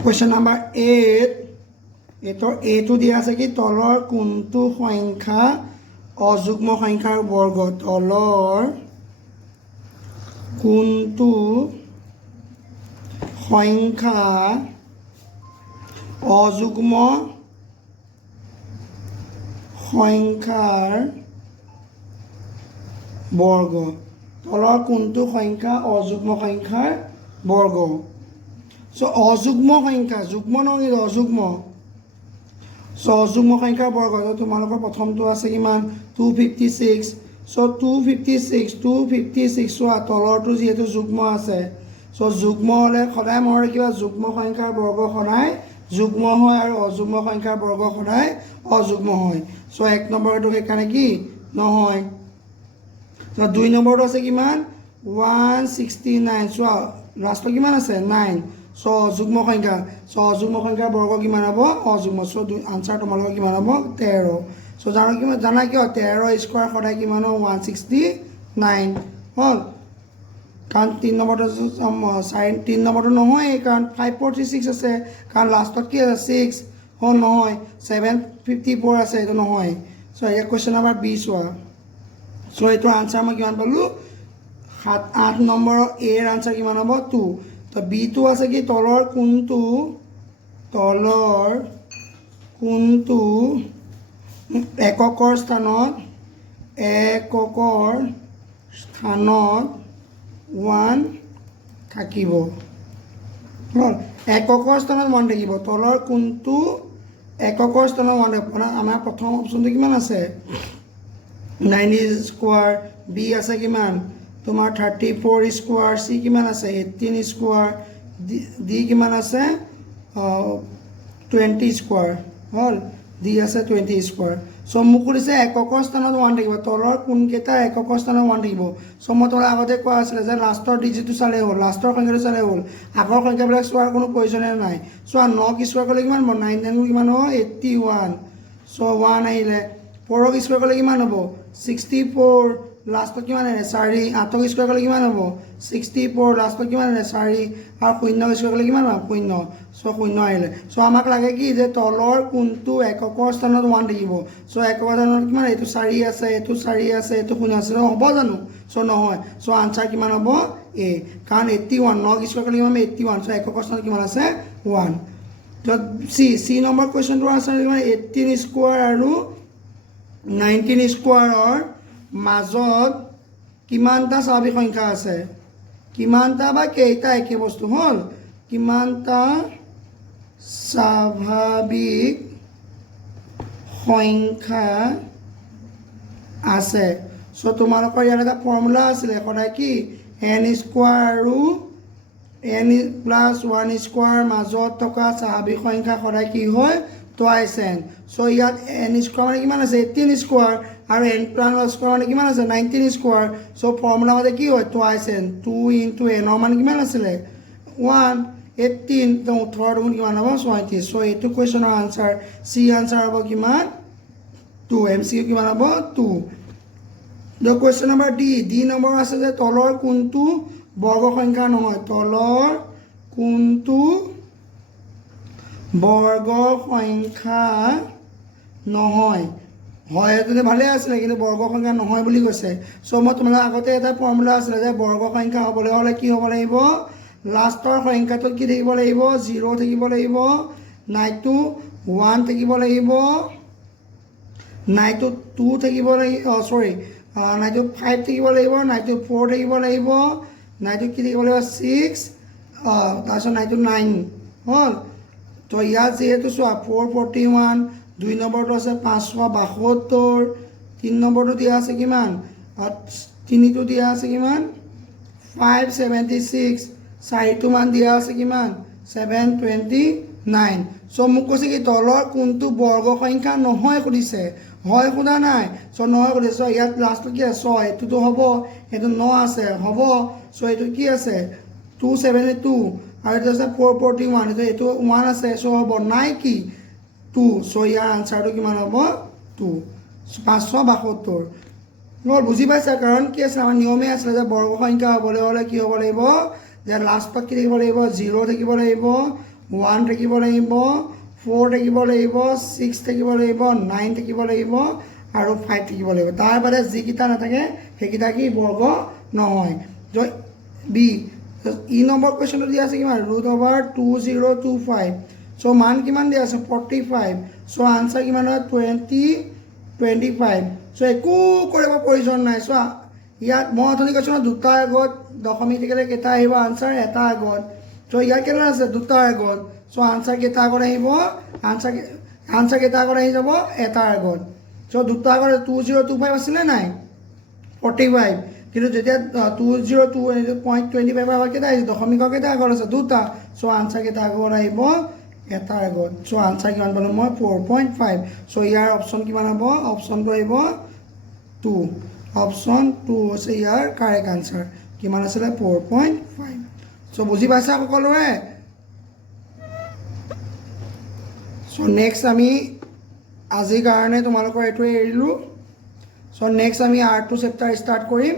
question number 8 এইটোৰ এইটো দিয়া আছে কি তলৰ কোনটো সংখ্যা অযুগ্ম সংখ্যাৰ বৰ্গ তলৰ কোনটো সংখ্যা অযুগ্ম সংখ্যাৰ বৰ্গ তলৰ কোনটো সংখ্যা অযুগ্ম সংখ্যাৰ বৰ্গ সো অযুগ্ম সংখ্যা যুগ্ম নহয় অযুগ্ম সো অযুগ্ম সংখ্যাৰ বৰ্গ তোমালোকৰ প্ৰথমটো আছে কিমান 256 সো 256 চোৱা তলৰটো যিহেতু যুগ্ম আছে সো যুগ্ম হ'লে সদায় মনত ৰাখিবা যুগ্ম সংখ্যাৰ বৰ্গ সদায় যুগ্ম হয় আৰু অযুগ্ম সংখ্যাৰ বৰ্গ সদায় অযুগ্ম হয় সো এক নম্বৰটো সেইকাৰণে কি নহয় সো দুই নম্বৰটো আছে কিমান 169 চোৱা লাষ্টত কিমান আছে 9 সো অযুগ্ম সংখ্যা সো অযুগ্ম সংখ্যাৰ বৰ্গ কিমান হ'ব অযুগ্ম সো আনসাৰ তোমালোকৰ কিমান হ'ব 13 সো জানা কিয় 13 স্কোৱাৰ সদায় কিমান হ'ব 169 হ'ল কাৰণ 3 নম্বৰটো 3 নম্বৰটো নহয় কাৰণ 546 আছে কাৰণ লাষ্টত কি আছে 6 হ'ল নহয় 754 আছে এইটো নহয় সো এই কুৱেশ্যন নাম্বাৰ 20 চোৱা সো এইটো আনসাৰ মই কিমান পালোঁ 8 নম্বৰৰ এৰ আনসাৰ কিমান হ'ব 2 তো বিটো আছে কি তলৰ কোনটো এককৰ স্থানত 1 থাকিব হ'ল এককৰ স্থানত 1 থাকিব তলৰ কোনটো এককৰ স্থানত 1 থাকিব আমাৰ প্ৰথম অপশ্যনটো কিমান আছে 90 স্কোৱাৰ বি আছে কিমান তোমাৰ 34 স্কোৱাৰ চি কিমান আছে 18 স্কোৱাৰ ডি কিমান আছে 20 স্কোৱাৰ হ'ল ডি আছে 20 স্কোৱাৰ সো মোক কৈছে এককৰ স্থানত 1 থাকিব তলৰ কোনকেইটা এককৰ স্থানত 1 থাকিব সো মই তোমাক আগতে কোৱা আছিলে যে লাষ্টৰ ডিজিটটো চালে হ'ল লাষ্টৰ সংখ্যাটো চালে হ'ল আগৰ সংখ্যাবিলাক চোৱাৰ কোনো প্ৰয়োজনীয় নাই চোৱা 9 স্কোৱাৰ কৰিলে কিমান হ'ব 9 9 কিমান হ'ব 81 সো 1 আহিলে 4 স্কোৱাৰ কৰিলে কিমান হ'ব 64 লাষ্টত কিমান আহিলে 4 8 স্কোৱাৰ কৰিলে কিমান হ'ব 64 লাষ্টত কিমান আহিলে 4 আৰু 0 স্কোৱাৰ কৰিলে কিমান হ'ব 0 সো 0 আহিলে সো আমাক লাগে কি যে তলৰ কোনটো এককৰ স্থানত 1 থাকিব সো এককৰ স্থানত কিমান এইটো 4 আছে এইটো 4 আছে এইটো 0 আছে হ'ব জানো সো নহয় সো আনসাৰ কিমান হ'ব এ কাৰণ 81 9 স্কোৱাৰ কৰিলে কিমান 81 সো এককৰ স্থানত কিমান আছে 1 তো সি নম্বৰ কুৱেশ্যনটোৰ আনসাৰ কিমান 18 স্কোৱাৰ আৰু 19 স্কোৱাৰৰ মাজত কিমানটা স্বাভাৱিক সংখ্যা আছে কিমানটা বা কেইটা একে বস্তু হ'ল কিমানটা স্বাভাৱিক সংখ্যা আছে সো তোমালোকৰ ইয়াত এটা ফৰ্মুলা আছিলে সদায় কি n স্কোৱাৰ আৰু n প্লাছ 1 স্কোৱাৰ মাজত থকা স্বাভাৱিক সংখ্যা সদায় কি হয় টুৱাইছ n সো ইয়াত n স্কোৱাৰ মানে কিমান আছে 18 স্কোৱাৰ আৰু n প্লাছ 1 স্কোৱাৰ মানে কিমান আছে 19 স্কোৱাৰ সো ফৰ্মুলা মতে কি হয় টুৱাইছ n 2 ইনটু n মানে কিমান আছিলে 1 18 তো 18 গুণ কিমান হ'ব 34 সো এইটো কুৱেশ্যনৰ আনসাৰ সি আনসাৰ হ'ব কিমান 2 MCQ কিমান হ'ব 2 The question number D number আছে যে তলৰ কোনটো বৰ্গ সংখ্যা নহয় তলৰ কোনটো বৰ্গ সংখ্যা নহয় হয় এটো ভালে আছিলে কিন্তু বৰ্গ সংখ্যা নহয় বুলি কৈছে সো মই তোমালোকক আগতে এটা ফৰ্মুলা আছিলে যে বৰ্গ সংখ্যা হ'বলৈ হ'লে কি হ'ব লাগিব লাষ্টৰ সংখ্যাটোত কি থাকিব লাগিব 0 থাকিব লাগিব নাইটো 1 থাকিব লাগিব নাইটো 2 থাকিব লাগিব সৰি নাইটো 5 থাকিব লাগিব নাইটো 4 থাকিব লাগিব নাইটো কি থাকিব লাগিব 6 তাৰপিছত নাইটো 9 হ'ল তো ইয়াত যিহেতু চোৱা 441 2 নম্বৰটো আছে 572 3 নম্বৰটো দিয়া আছে কিমান 3টো দিয়া আছে কিমান 576 4টো মান দিয়া আছে কিমান 729 সো মোক কৈছে কি তলৰ কোনটো বৰ্গ সংখ্যা নহয় সুধিছে হয় সোধা নাই সো নহয় সুধিছে ইয়াত লাষ্টত কি আছে 6 এইটোতো হ'ব এইটো 9 আছে হ'ব সো এইটো কি আছে 272 আৰু এইটো আছে 441 এইটো 1 আছে সো হ'ব নাই কি 2 সো ইয়াৰ আনসাৰটো কিমান হ'ব 2 572 নল বুজি পাইছা কাৰণ কি আছে আমাৰ নিয়মে আছে যে বৰ্গ সংখ্যা হ'বলৈ হ'লে কি হ'ব লাগিব যে লাষ্টত কি থাকিব লাগিব 0 থাকিব লাগিব 1 থাকিব লাগিব 4 থাকিব লাগিব 6 থাকিব লাগিব 9 থাকিব লাগিব আৰু 5 থাকিব লাগিব তাৰ বাদে যিকেইটা নাথাকে সেইকেইটা কি বৰ্গ নহয় য বি ই নম্বৰ কুৱেশ্যনটো দিয়া আছে কিমান √2025 চ' মান কিমান দিয়া আছে 45 চ' আনচাৰ কিমান হয় 25 চ' একো কৰিব প্ৰয়োজন নাই চোৱা ইয়াত মই অথনি কৈছোঁ ন দুটাৰ আগত দশমিক থাকিলে কেইটা আহিব আনচাৰ এটা আগত চ' ইয়াত কেইটা আছে দুটাৰ আগত চ' আনচাৰ কেইটা আগত আহিব আনচাৰ কেইটা আগত আহি যাব এটাৰ আগত চ' দুটা আগত 2025 আছিলে নাই 45 কিন্তু যেতিয়া 202.25 আগত কেইটা আহিছে দশমিকৰ কেইটা আগত আছে দুটা চ' আনচাৰ কেইটা আগত আহিব এটাৰ আগত চ' আনচাৰ কিমান পালোঁ মই 4.5 চ' ইয়াৰ অপশ্যন কিমান হ'ব অপশ্যনটো আহিব 2 অপশ্যন 2 হৈছে ইয়াৰ কাৰেক্ট আনচাৰ কিমান আছিলে 4.5 চ' বুজি পাইছা সকলোৱে চ' নেক্সট আমি আজিৰ কাৰণে তোমালোকৰ এইটোৱে এৰিলোঁ চ' নেক্সট আমি আৰ্টটো চেপ্টাৰ ষ্টাৰ্ট কৰিম